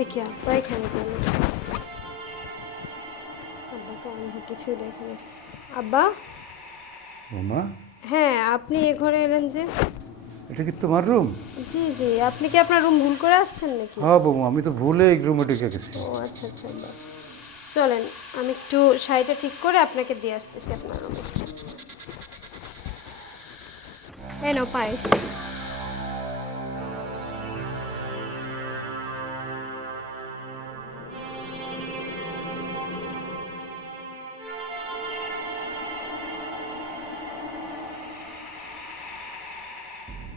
এ কি আপা এখানে কেন? আব্বা তো আমি কিছুই দেখিনি। আব্বা? বৌমা, হ্যাঁ, আপনি এ ঘরে এলেন যে? এটা কি তোমার রুম? জি জি, আপনি কি আপনার রুম ভুল করে আসছেন নাকি? হ্যাঁ বৌমা, আমি তো ভুলে এই রুমে ঢুকে গেছি। ও আচ্ছা আচ্ছা আব্বা, চলেন আমি একটু শাড়িটা ঠিক করে আপনাকে দিয়ে আসতেছি আপনার রুমে। এই নাও পায়েস।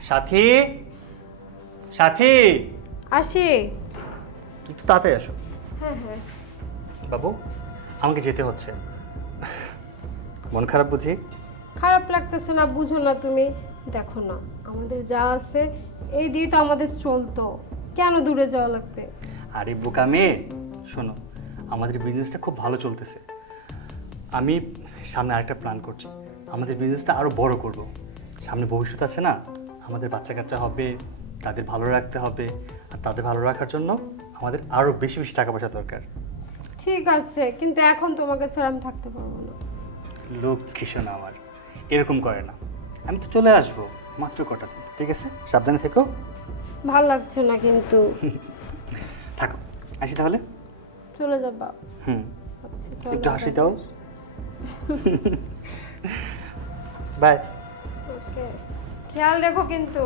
সাথী, সাথী, আসি। একটু তাড়াতাড়ি আসো। হ্যাঁ হ্যাঁ। বাবু, আমাকে যেতে হচ্ছে। মন খারাপ বুঝি? খারাপ লাগতেছে না, বুঝো না তুমি? দেখো না, আমাদের যা আছে এই দিয়ে তো আমাদের চলতো, কেন দূরে যাওয়া লাগবে? আরে বোকা মেয়ে, শোনো, আমাদের বিজনেসটা খুব ভালো চলতেছে। আমি সামনে আরেকটা প্ল্যান করছি, আমাদের বিজনেসটা আরও বড় করব। সামনে ভবিষ্যৎ আছে না, আমাদের বাচ্চা কাচ্চা হবে, তাদের ভালো রাখতে হবে। আর তাদের ভালো রাখার জন্য আমাদের আরও বেশি বেশি টাকা পয়সা দরকার। ঠিক আছে, কিন্তু এখন তোমাকে ছাড়া আমি থাকতে পারবো না। লক্ষ্মী শোনা আমার এরকম করে না। আমি তো চলে আসবো মাত্র কটা দিন, ঠিক আছে? সাবধানে থেকো। ভাল লাগছে না কিন্তু। থাকো, আসি তাহলে। চলে যাবা? হুম, আচ্ছা চলো। একটু হাসি দাও। বাই। ওকে, খেয়াল রেখো কিন্তু।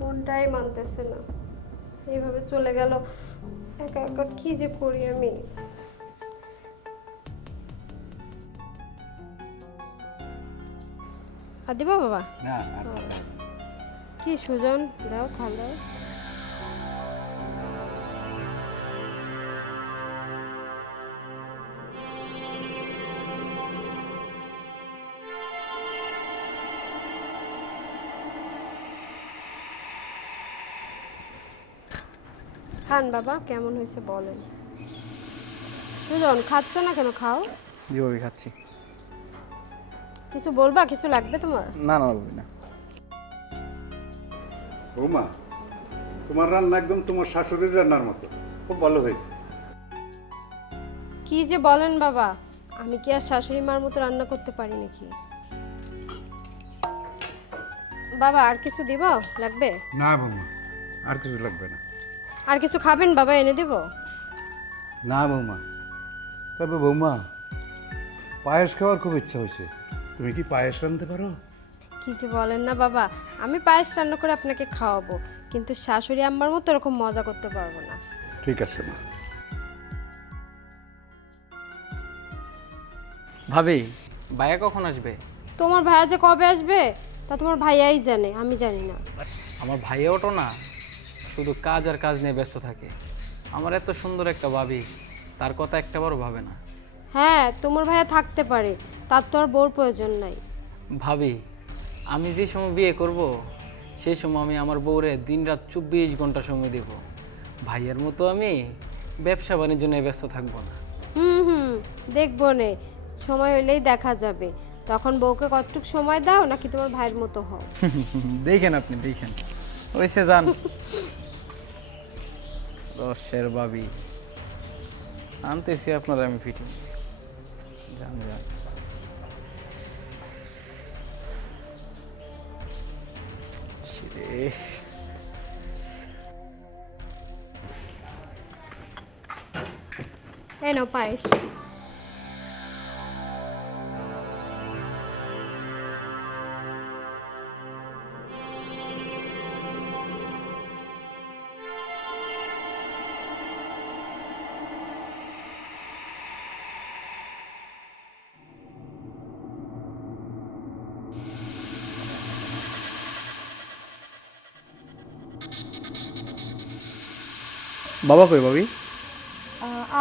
মনটাই মানতেছে না, এইভাবে চলে গেল। একা একা কি যে করি আমি। আর দিবা বাবা? না কি সুজন, দাও খালো। খান বাবা, কেমন হয়েছে বলেন। সুজন, খাচ্ছ না কেন? খাও। জি ভাবি, খাচ্ছি। কিছু বলবা? কিছু লাগবে তোমার? না না ভাবি না। বৌমা, তোমার রান্না একদম তোমার শাশুড়ির রান্নার মতো, খুব ভালো হয়েছে। কি যে বলেন বাবা, আমি কি আর শাশুড়ি মার মতো রান্না করতে পারি নাকি? বাবা আর কিছু দিব লাগবে? না বৌমা, আর কিছু লাগবে না। আর কিছু খাবেন বাবা, এনে দেব? না বৌমা, তবে বৌমা, পায়েস খাওয়ার খুব ইচ্ছা হয়েছে। তুমি কি পায়েস রাঁধতে পারো? কি যে বলেন না বাবা, আমি পায়েস রান্না করে আপনাকে খাওয়াবো, কিন্তু শাশুড়ি আম্মার মতো এরকম মজা করতে পারবো না। ঠিক আছে মা। ভাবি, ভাইয়া কখন আসবে? তোমার ভাইয়া যে কবে আসবে তা তোমার ভাইয়াই জানে, আমি জানি না। আমার ভাইয়াও তো না, শুধু কাজ আর কাজ নিয়ে ব্যস্ত থাকে। আমার এত সুন্দর একটা ভাবি, তার কথা একটাবারও ভাবে না। হ্যাঁ, তোমার ভাইয়া থাকতে পারে, তার তো আর বউর প্রয়োজন নাই। ভাবি, আমি যে সময় বিয়ে করব, সেই সময় আমি আমার বউরে দিনরাত 24 ঘন্টা সময় দেব। ভাইয়ের মতো আমি ব্যবসা বাণিজ্য নিয়ে ব্যস্ত থাকবো না। হুম, দেখবো নে, সময় হইলেই দেখা যাবে। তখন বউকে কতটুক সময় দাও নাকি তোমার ভাইয়ের মতো হও। দেখেন আপনি, দেখেন ওইসে যান। রসের ভাবি আনতেছি আপনারা, আমি ফিটিং। যান যান। শিরে, এই নাও পায়েস। বাবা কই ভাবি?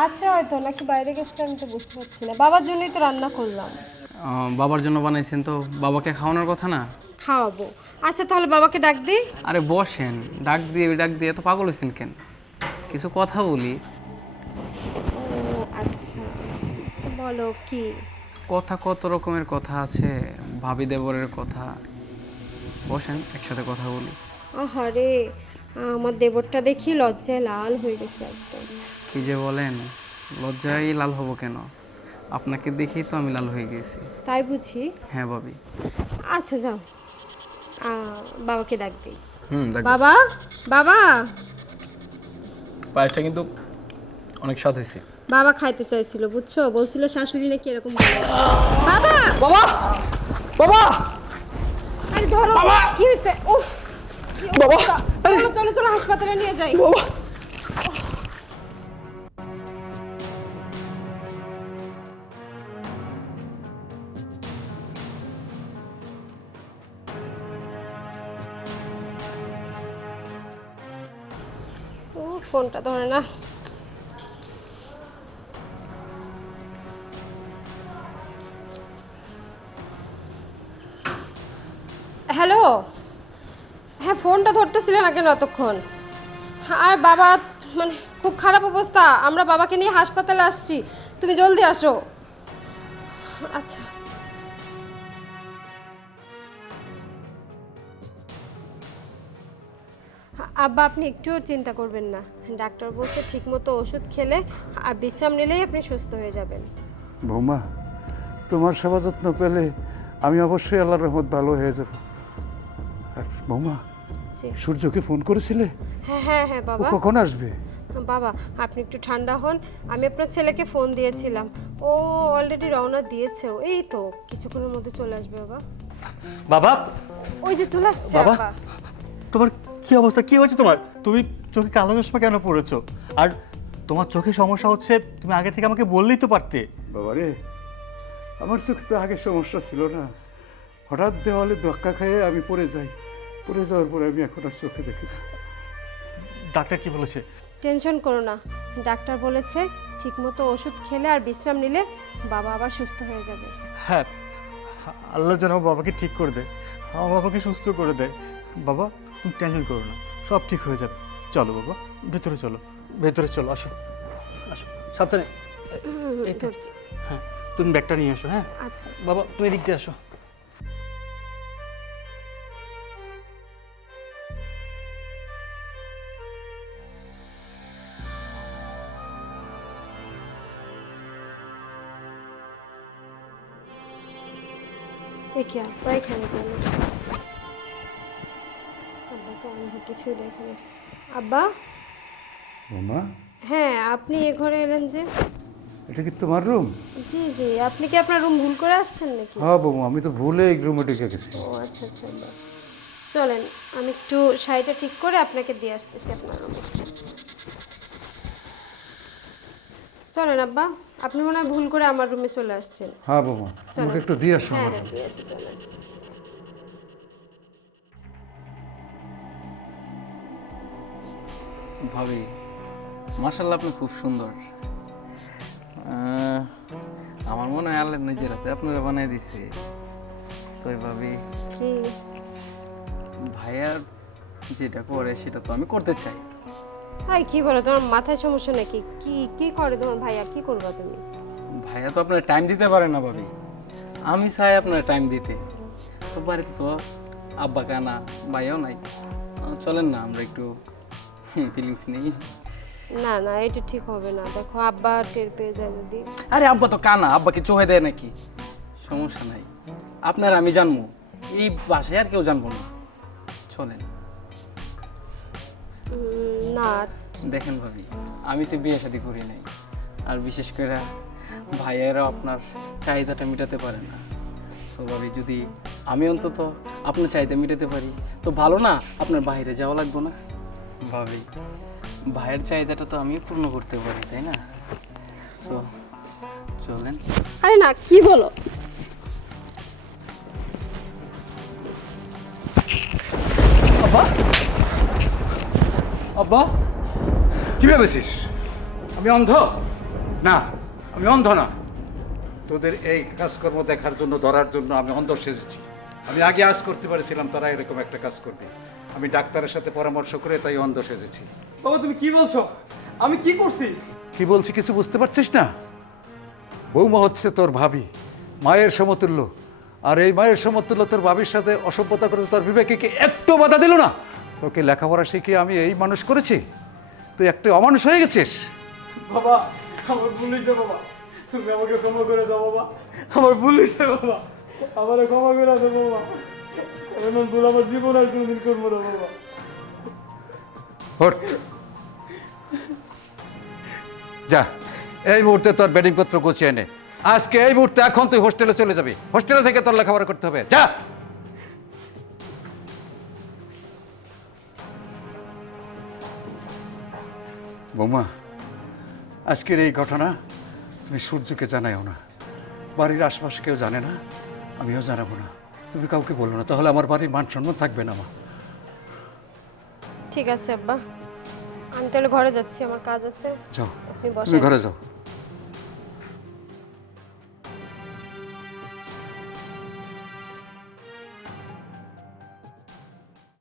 আছে হয়তো, নাকি বাইরে গেছে আমি তো বুঝতে পারছি না। বাবার জন্যই তো রান্না করলাম। বাবার জন্য বানাইছেন তো, বাবাকে খাওয়ানোর কথা না? খাওয়াবো। আচ্ছা তাহলে বাবাকে ডাক দিই। আরে বসেন, ডাক দিয়ে এত পাগল হয়েছেন কেন? কিছু কথা বলি। ও আচ্ছা, তো বলো কি? কথা কত রকমের কথা আছে, ভাবি দেবরের কথা। বসেন একসাথে কথা বলি। আহারে, আমার দেবরটা দেখি লজ্জায় লাল হয়ে গেছে একদম। কি যে বলেন, লজ্জায় লাল হব কেন? আপনাকে দেখেই তো আমি লাল হয়ে গেছি। তাই বুঝি? হ্যাঁ ভাবি। আচ্ছা যাও, বাবাকে ডাক দিই। দেখো বাবা, বাবা। পায়েসটা কিন্তু অনেক স্বাদ হয়েছে। বাবা খাইতে চাইছিল, বুঝছো, বলছিল শাশুড়ি নাকি এরকম বলে। বাবা, বাবা, বাবা, আরে ধরো, কি হয়েছে? উফ, বাবা, চলো চলো চলো হাসপাতালে নিয়ে যাই। বাবা। ও ফোনটা ধরে না। হ্যালো, হ্যাঁ ফোনটা ধরতেছিলে না কেন এতক্ষণ? আর বাবা মানে খুব খারাপ অবস্থা, আমরা বাবাকে নিয়ে হাসপাতালে আসছি, তুমি জলদি আসো। আচ্ছা। আব্বা আপনি একটুও চিন্তা করবেন না, ডাক্তার বলছে ঠিকমতো ওষুধ খেলে আর বিশ্রাম নিলেই আপনি সুস্থ হয়ে যাবেন। বৌমা, তোমার সেবা যত্ন পেলে আমি অবশ্যই আল্লাহর রহমত ভালো হয়ে যাব। আর বৌমা, জি। সূর্যকে ফোন করেছিলে? হ্যাঁ হ্যাঁ হ্যাঁ ও বাবা। কখন আসবে? বাবা আপনি একটু ঠান্ডা হন, আমি আপনার ছেলেকে ফোন দিয়েছিলাম, ও অলরেডি রওনা দিয়েছেও, এই তো কিছুক্ষণের মধ্যে চলে আসবে বাবা। বাবা, ওই যে চলে আসছে বাবা। আব্বা। তোমার কি অবস্থা, কি হয়েছে তোমার? তুমি চোখে কালো চশমা কেন পড়েছো? আর তোমার চোখে সমস্যা হচ্ছে, তুমি আগে থেকে আমাকে বললেই তো পারতে। বাবা রে, আমার চোখে তো আগে সমস্যা ছিল না, হঠাৎ দেওয়ালে ধাক্কা খেয়ে আমি পড়ে যাই, পড়ে যাওয়ার পরে আমি এখন আর চোখে দেখি না। ডাক্তার কি বলেছে? টেনশন করো না, ডাক্তার বলেছে ঠিকমতো ওষুধ খেলে আর বিশ্রাম নিলে বাবা আবার সুস্থ হয়ে যাবে। হ্যাঁ, আল্লাহ যেন আমার বাবাকে ঠিক করে দেয়, আমার বাবাকে সুস্থ করে দেয়। বাবা তুমি টেনশন করো না, সব ঠিক হয়ে যাবে। চলো বাবা, ভেতরে চলো, ভেতরে চলো, আসো আসো সাবধানে। এই তো। ধরছি। হ্যাঁ, তুমি ব্যাগটা নিয়ে আসো। হ্যাঁ আচ্ছা। বাবা, তুমি এদিক দিয়ে আসো। এ কি আব্বা এখানে কেন? আব্বা তো আমি কিছুই দেখিনি। আব্বা, বৌমা, হ্যাঁ আপনি এ ঘরে এলেন যে? এটা কি তোমার রুম? জি জি, আপনি কি আপনার রুম ভুল করে আসছেন নাকি? হ্যাঁ বৌমা, আমি তো ভুলে এই রুমে ঢুকে গেছি। ও আচ্ছা আচ্ছা আব্বা, চলেন আমি একটু শাড়িটা ঠিক করে আপনাকে দিয়ে আসতেছি আপনার রুমে। চলেন আব্বা, আপনি মনে হয় ভুল করে আমার রুমে চলে আসছেন। হ্যাঁ বৌমা, আমাকে একটু দিয়ে আসো হ্যাঁ আমার হ্যাঁ room। দিয়ে আসি, চলেন। ভাবি, মাশাআল্লাহ আপনি খুব সুন্দর। আমার মনে হয় আল্লাহ নিজের হাতে আপনারা বানিয়ে দিছে। তো ভাবি, কি? ভাইয়ার যেটা করে সেটা তো আমি করতে চাই। তাই কি বলো, তোমার মাথায় সমস্যা নাকি? কি কি করে তোমার ভাইয়া, কি করবা তুমি? ভাইয়া তো আপনার টাইম দিতে পারে না ভাবি, আমি চাই আপনার টাইম দিতে। তো বাড়িতে তো আব্বা কানা, ভাইয়াও নাই। চলেন না আমরা একটু ফিলিংস নেই। না না, এটা ঠিক হবে না, দেখো আব্বা টের পেয়ে যায় যদি। আরে আব্বা তো কানা, আব্বাকে চোখে দেয় নাকি? সমস্যা নাই, আপনার আমি জানবো, এই বাসায় আর কেউ জানবো না। চলেন। না। দেখেন ভাবি, আমি তো বিয়ে শাদী করি নাই, আর বিশেষ করে ভাইয়েরাও আপনার চাহিদাটা মেটাতে পারে না। সো ভাবি, যদি আমি অন্তত আপনার চাহিদা মেটাতে পারি তো ভালো না, আপনার বাইরে যাওয়া লাগবে না। ভাবি, ভাইয়ের চাহিদাটা তো আমি পূর্ণ করতে পারি, তাই না? সো চলেন। আরে না, কি বলো? আব্বা, আব্বা, কি ভেবেছিস আমি অন্ধ? না, আমি অন্ধ না। তোদের এই কাজকর্ম দেখার জন্য, ধরার জন্য আমি অন্ধ সেজেছি। আমি আগে আজ করতে পারছিলাম তোরা এরকম একটা কাজ করবি। আমি ডাক্তারের সাথে পরামর্শ করে তাই অন্ধ সেজেছি। বাবা তুমি কি বলছো? আমি কি করছি? কি বলছি কিছু বুঝতে পারছিস না? বৌমা হচ্ছে তোর ভাবি, মায়ের সমতুল্য। আর এই মায়ের সমতুল্য তোর ভাবির সাথে অসভ্যতা করে তোর বিবেকে কি একটু বাধা দিল না? তোকে লেখাপড়া শিখিয়ে আমি এই মানুষ করেছি, তুই একটু অমানুষ হয়ে গেছিস। বাবা আমার ভুল হয়েছে বাবা, তুমি আমাকে ক্ষমা করে দাও বাবা, আমার ভুল হয়েছে বাবা, আমার ক্ষমা করে দাও বাবা, এমন ভুল আমার জীবন আর কোনোদিন করবো না বাবা। হট যা, এই মুহূর্তে তোর বেডিং পত্র গুছিয়ে নে। আজকে এই মুহূর্তে এখন তুই হোস্টেলে চলে যাবি, হোস্টেলে থেকে তোর লেখাপড়া করতে হবে, যা। বৌমা, আজকের এই ঘটনা তুমি সূর্যকে জানাইও না, বাড়ির আশপাশে কেউ জানে না, আমিও জানাবো না, তুমি কাউকে বলো না, তাহলে আমার বাড়ির মান সম্মান থাকবে না। মা, ঠিক আছে আব্বা, আমি তাহলে ঘরে যাচ্ছি, আমার কাজ আছে। যাও, আপনি তুমি বসেন। ঘরে যাও।